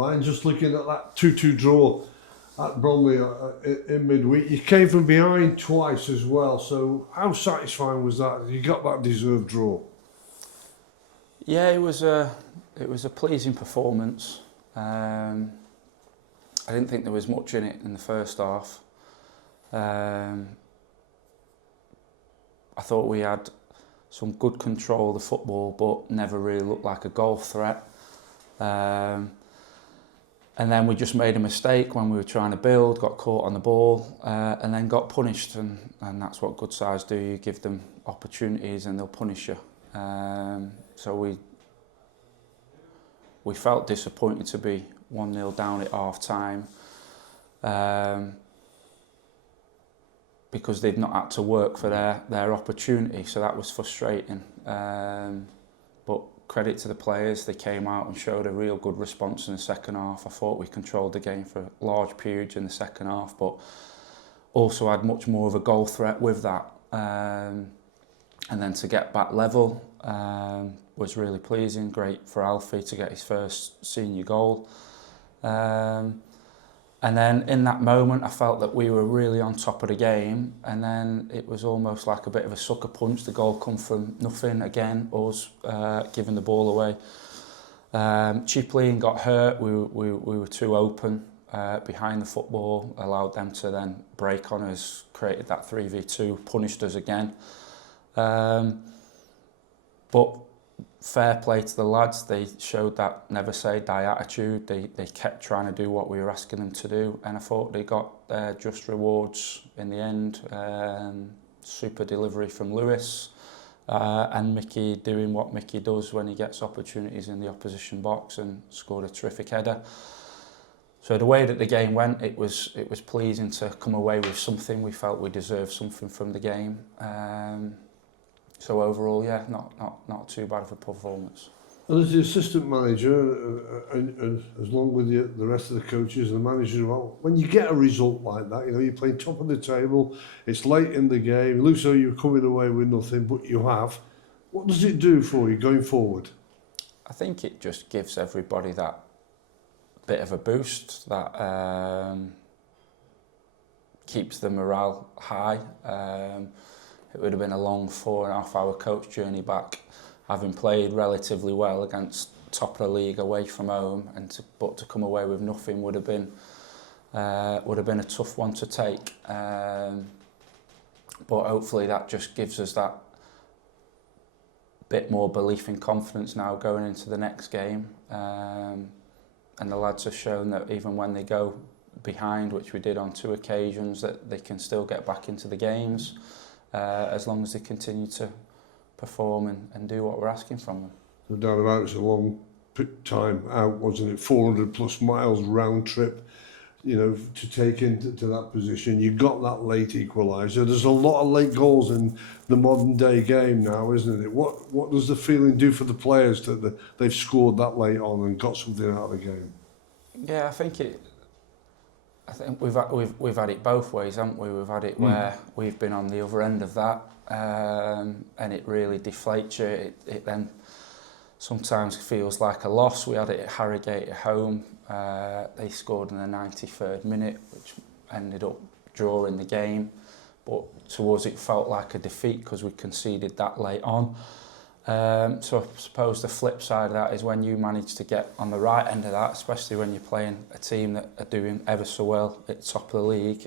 Ryan, just looking at that 2-2 draw at Bromley in midweek. You came from behind twice as well, so how satisfying was that? You got that deserved draw. Yeah, it was a pleasing performance. I didn't think there was much in it in the first half. I thought we had some good control of the football, but never really looked like a goal threat. And then we just made a mistake when we were trying to build, got caught on the ball, and then got punished. And that's what good sides do. You give them opportunities and they'll punish you. So we felt disappointed to be 1-0 down at half time, because they'd not had to work for their opportunity, so that was frustrating. But credit to the players, they came out and showed a real good response in the second half. I thought we controlled the game for large periods in the second half, but also had much more of a goal threat with that. And then to get back level was really pleasing. Great for Alfie to get his first senior goal. And then in that moment, I felt that we were really on top of the game, and then it was almost like a bit of a sucker punch. The goal come from nothing again, us giving the ball away cheaply and got hurt. We were too open behind the football, allowed them to then break on us, created that 3v2, punished us again. But fair play to the lads, they showed that never say die attitude. They kept trying to do what we were asking them to do, and I thought they got their just rewards in the end. Super delivery from Lewis, and Mickey doing what Mickey does when he gets opportunities in the opposition box, and scored a terrific header. So the way that the game went, it was pleasing to come away with something. We felt we deserved something from the game. So overall, yeah, not too bad of a performance. And as the assistant manager, and as long with the rest of the coaches and the managers, well, when you get a result like that, you know, you're playing top of the table, it's late in the game, it looks like you're coming away with nothing, but you have. What does it do for you going forward? I think it just gives everybody that bit of a boost, that keeps the morale high. It would have been a long 4.5-hour coach journey back, having played relatively well against top of the league away from home, but to come away with nothing would have been a tough one to take. But hopefully that just gives us that bit more belief and confidence now going into the next game. And the lads have shown that even when they go behind, which we did on 2 occasions, that they can still get back into the games. As long as they continue to perform and do what we're asking from them. No doubt about it, it's a long time out, wasn't it? 400 plus miles round trip, you know, to take into that position. You got that late equaliser. There's a lot of late goals in the modern day game now, isn't it? What does the feeling do for the players that they've scored that late on and got something out of the game? Yeah, I think we've had it both ways, haven't we? We've had it where we've been on the other end of that, and it really deflates you. It then sometimes feels like a loss. We had it at Harrogate at home. They scored in the 93rd minute, which ended up drawing the game. But to us, it felt like a defeat because we conceded that late on. So I suppose the flip side of that is when you manage to get on the right end of that, especially when you're playing a team that are doing ever so well at the top of the league,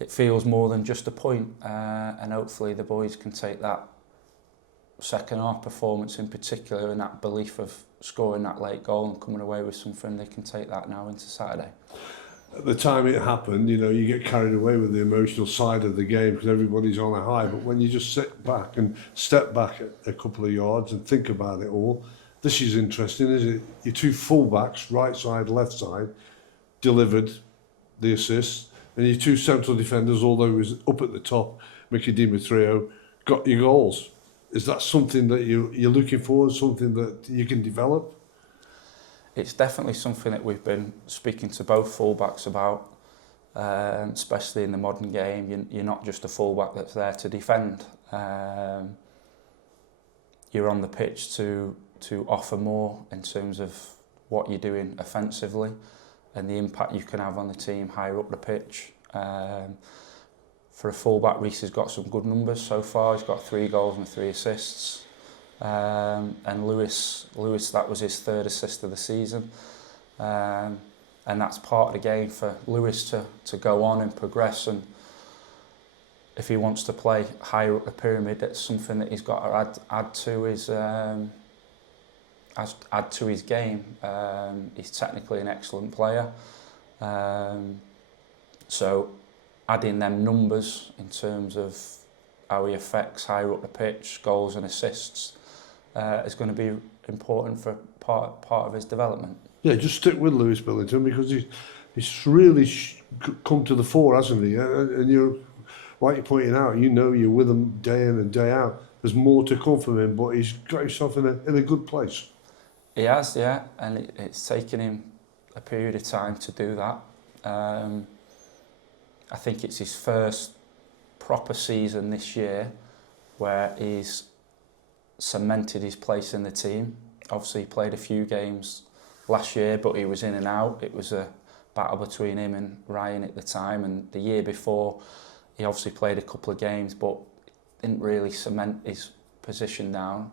it feels more than just a point. And hopefully the boys can take that second half performance in particular and that belief of scoring that late goal and coming away with something, they can take that now into Saturday. At the time it happened, you know, you get carried away with the emotional side of the game because everybody's on a high. But when you just sit back and step back a couple of yards and think about it all, this is interesting, isn't it? Your 2 fullbacks, right side, left side, delivered the assist, and your 2 central defenders, although it was up at the top, Mickey Demetrio, got your goals. Is that something that you're looking for, something that you can develop? It's definitely something that we've been speaking to both fullbacks about, especially in the modern game. You're not just a fullback that's there to defend. You're on the pitch to offer more in terms of what you're doing offensively and the impact you can have on the team higher up the pitch. For a fullback, Reece has got some good numbers so far. He's got 3 goals and 3 assists. And Lewis, that was his 3rd assist of the season. And that's part of the game for Lewis to go on and progress, and if he wants to play higher up the pyramid, that's something that he's got to add to his game. He's technically an excellent player, so adding them numbers in terms of how he affects higher up the pitch, goals and assists, is going to be important for part of his development. Yeah, just stick with Lewis Billington, because he's really come to the fore, hasn't he? And you're, like you're pointing out, you're with him day in and day out. There's more to come from him, but he's got himself in a good place. He has, yeah, and it's taken him a period of time to do that. I think it's his first proper season this year where he's cemented his place in the team. Obviously, he played a few games last year, but he was in and out. It was a battle between him and Ryan at the time, and the year before he obviously played a couple of games but didn't really cement his position down.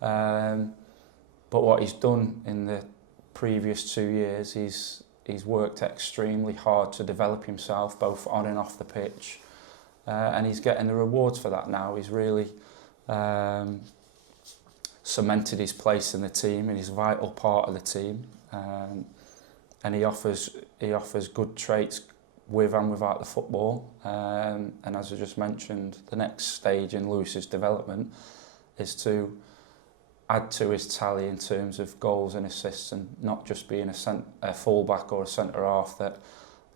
But what he's done in the previous 2 years, he's worked extremely hard to develop himself both on and off the pitch, and he's getting the rewards for that now. He's really cemented his place in the team, and he's a vital part of the team, and he offers good traits with and without the football, and as I just mentioned, the next stage in Lewis's development is to add to his tally in terms of goals and assists, and not just being a fullback or a centre half that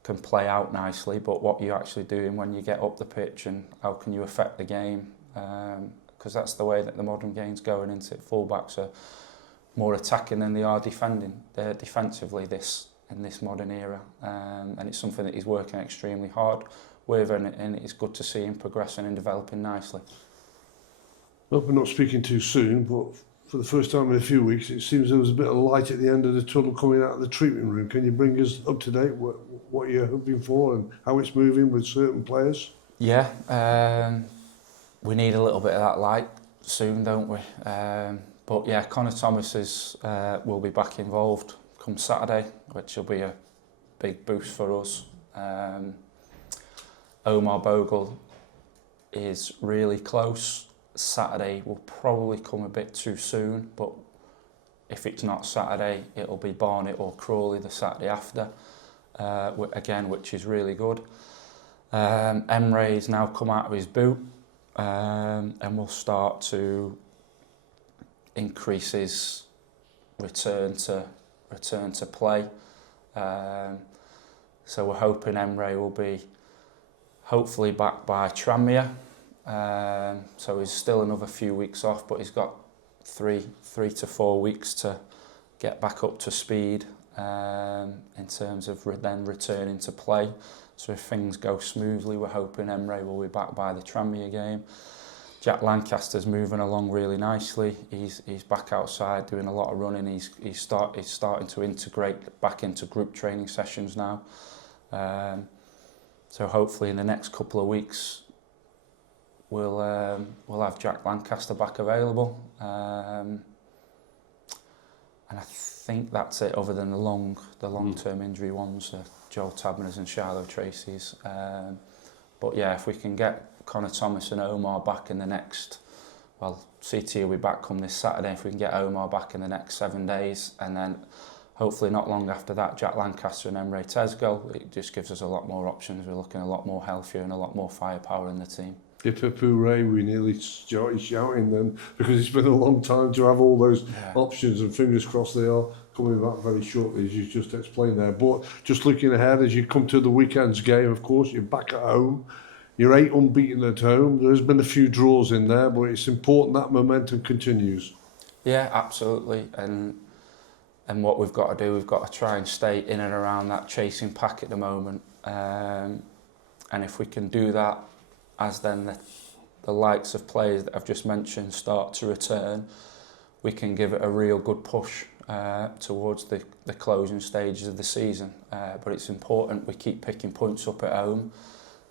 can play out nicely, but what you're actually doing when you get up the pitch and how can you affect the game, because that's the way that the modern game's going into it. Fullbacks are more attacking than they are defending. They're defensively in this modern era, and it's something that he's working extremely hard with, and it's good to see him progressing and developing nicely. I hope we're not speaking too soon, but for the first time in a few weeks, it seems there was a bit of light at the end of the tunnel coming out of the treatment room. Can you bring us up to date what you're hoping for and how it's moving with certain players? Yeah, we need a little bit of that light soon, don't we? But yeah, Connor Thomas will be back involved come Saturday, which will be a big boost for us. Omar Bogle is really close. Saturday will probably come a bit too soon, but if it's not Saturday, it'll be Barnet or Crawley the Saturday after, again, which is really good. Emre's now come out of his boot, and will start to increase his return to play. So we're hoping Emre will be hopefully back by Tranmere. So he's still another few weeks off, but he's got three to 4 weeks to get back up to speed in terms of then returning to play. So if things go smoothly, we're hoping Emre will be back by the Tranmere game. Jack Lancaster's moving along really nicely. He's back outside doing a lot of running. He's starting to integrate back into group training sessions now. So hopefully in the next couple of weeks we'll have Jack Lancaster back available. And I think that's it, other than the long-term injury ones, Joel Tabner's and Shiloh Tracy's. But yeah, if we can get Connor Thomas and Omar back in the next, CT will be back come this Saturday. If we can get Omar back in the next 7 days, and then hopefully not long after that, Jack Lancaster and Emre Tesgo, it just gives us a lot more options. We're looking a lot more healthier and a lot more firepower in the team. Hip hip hooray, we nearly started shouting then, because it's been a long time to have all those options, and fingers crossed they are coming back very shortly, as you just explained there. But just looking ahead, as you come to the weekend's game, of course, you're back at home. You're 8 unbeaten at home. There's been a few draws in there, but it's important that momentum continues. Yeah, absolutely. And what we've got to do, we've got to try and stay in and around that chasing pack at the moment. And if we can do that, as then the likes of players that I've just mentioned start to return, we can give it a real good push towards the closing stages of the season. But it's important we keep picking points up at home,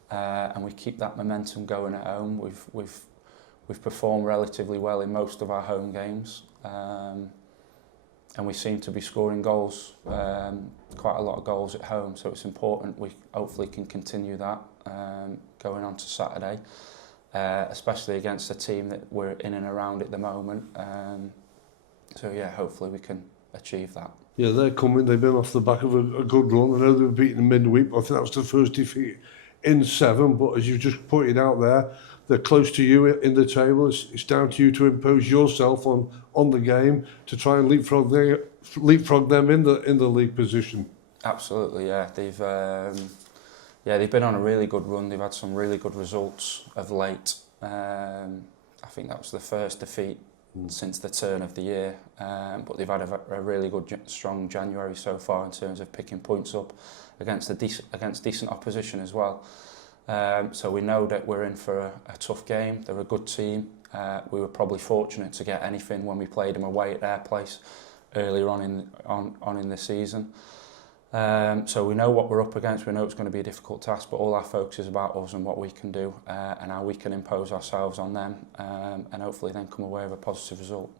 and we keep that momentum going at home. We've performed relatively well in most of our home games, and we seem to be scoring goals, quite a lot of goals at home. So it's important we hopefully can continue that going on to Saturday, especially against a team that we're in and around at the moment. So yeah, hopefully we can achieve that. Yeah, they're coming. They've been off the back of a good run. I know they've beaten midweek. I think that was the first defeat in 7. But as you just pointed out there, they're close to you in the table. It's down to you to impose yourself on the game to try and leapfrog them in the league position. Absolutely, yeah. They've been on a really good run. They've had some really good results of late. I think that was the first defeat since the turn of the year, but they've had a really good, strong January so far in terms of picking points up against decent opposition as well. So we know that we're in for a tough game. They're a good team. We were probably fortunate to get anything when we played them away at their place earlier on in the season. So we know what we're up against. We know it's going to be a difficult task, but all our focus is about us and what we can do, and how we can impose ourselves on them, and hopefully then come away with a positive result.